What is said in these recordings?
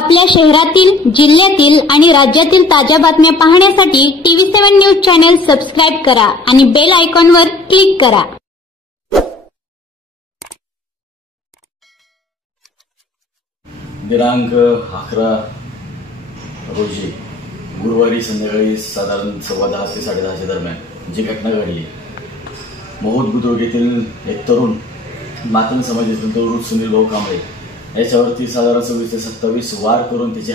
आपल्या शहरातील, जिल्ह्यातील आणि राज्यातील ताज्या बातम्या पाहण्यासाठी TV7 न्यूज चॅनल सबस्क्राइब करा आणि बेल आयकॉनवर क्लिक करा। दिनांक 11 रोजी गुरुवारी संध्याकाळी साधारण 10:15 ते 10:30 दरम्यान जी घटना घडली, मोहोद बुद्रुक येथील एक तरुण मातंग समाजातील तरुण सुनील भाऊ कांबळे याच्यावरती साधारण 26 ते 27 वार करून त्याची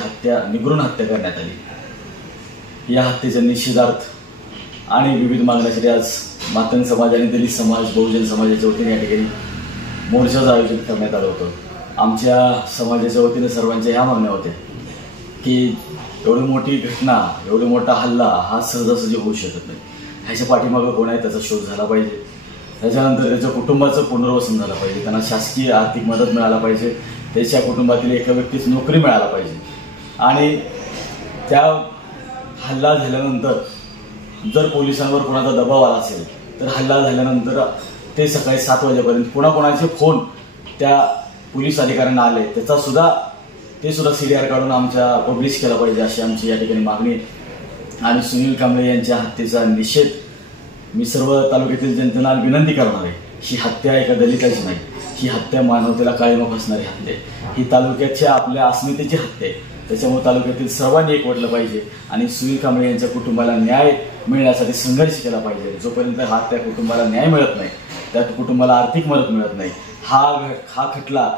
निगृण हत्या करण्यात आली। या हत्येच्या निषेधार्थ आणि विविध मागण्यासाठी आज मातंग समाज आणि दलित समाज, बहुजन समाजाच्या वतीने या ठिकाणी मोर्चाचं आयोजन करण्यात आलं होतं। आमच्या समाजाच्या वतीने सर्वांच्या ह्या मागण्या होत्या की एवढी मोठी घटना, एवढा मोठा हल्ला हा सहजासहजी होऊ शकत नाही। ह्याच्या पाठीमागं कोण आहे त्याचा शोध झाला पाहिजे। त्याच्यानंतर त्याच्या कुटुंबाचं पुनर्वसन झालं पाहिजे, त्यांना शासकीय आर्थिक मदत मिळायला पाहिजे, त्याच्या कुटुंबातील एका व्यक्तीस नोकरी मिळायला पाहिजे। आणि त्या हल्ला झाल्यानंतर जर पोलिसांवर कोणाचा दबाव आला असेल तर हल्ला झाल्यानंतर ते सकाळी 7 वाजेपर्यंत कोणाकोणाचे फोन त्या पोलीस अधिकाऱ्यांना आले त्याचा सुद्धा CDR काढून आमच्या पब्लिश केला पाहिजे, अशी आमची या ठिकाणी मागणी आहे। आणि सुनील कांबळे यांच्या हत्येचा निषेध मी सर्व तालुक्यातील जनतेला विनंती करणार आहे। ही हत्या एका दलिताची नाही, ही हत्या मानवतेला कायम असणारी हत्या आहे। ही तालुक्याच्या आपल्या अस्मितेची हत्या आहे। त्याच्यामुळे तालुक्यातील सर्वांनी एकवटलं पाहिजे आणि सुनील कांबळे यांच्या कुटुंबाला न्याय मिळण्यासाठी संघर्ष केला पाहिजे। जोपर्यंत त्या कुटुंबाला न्याय मिळत नाही, त्या कुटुंबाला आर्थिक मदत मिळत नाही, हा खटला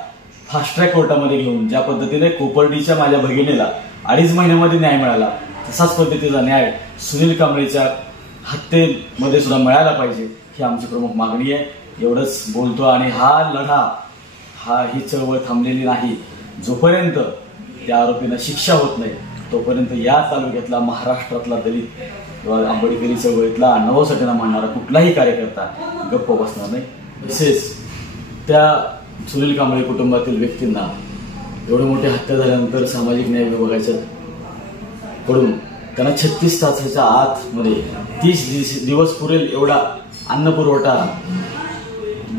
फास्ट ट्रॅक कोर्टामध्ये घेऊन ज्या पद्धतीने कोपर्डीच्या माझ्या भगिनीला 2.5 महिन्यामध्ये न्याय मिळाला, तसाच पद्धतीचा न्याय सुनील कांबळेच्या हत्येमध्ये सुद्धा मिळायला पाहिजे, ही आमची प्रमुख मागणी आहे। एवढंच बोलतो आणि हा लढा ही चळवळ थांबलेली नाही। जोपर्यंत त्या आरोपींना शिक्षा होत नाही तोपर्यंत या तालुक्यातला, महाराष्ट्रातला दलित किंवा आंबेडकरी चळवळीतला नवसटेना मांडणारा कुठलाही कार्यकर्ता गप्प बसणार नाही। तसेच त्या सुनील कांबळे कुटुंबातील व्यक्तींना एवढी मोठी हत्या झाल्यानंतर सामाजिक न्याय विभागाच्या कडून त्यांना 36 तासाच्या आतमध्ये 30 दिवस पुरेल एवढा अन्न पुरवठा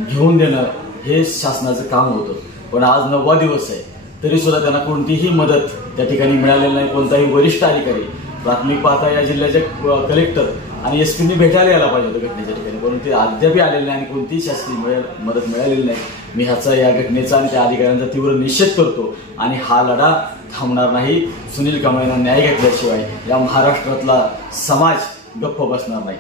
घेऊन देणं हे शासनाचं काम होतं। पण आज 9वा दिवस आहे तरी सुद्धा त्यांना कोणतीही मदत त्या ठिकाणी मिळालेली नाही। कोणताही वरिष्ठ अधिकारी, प्राथमिक पाहता या जिल्ह्याचे कलेक्टर आणि SP भेटायला यायला पाहिजे होतं घटनेच्या ठिकाणी, परंतु ते अद्यापही आलेले नाही आणि कोणतीही शासकीय मदत मिळालेली नाही। मी या घटनेचा आणि त्या अधिकाऱ्यांचा तीव्र निषेध करतो आणि हा लढा थांबणार नाही। सुनील कांबळेंना न्याय घेतल्याशिवाय या महाराष्ट्रातला समाज गप्प बसणार नाही।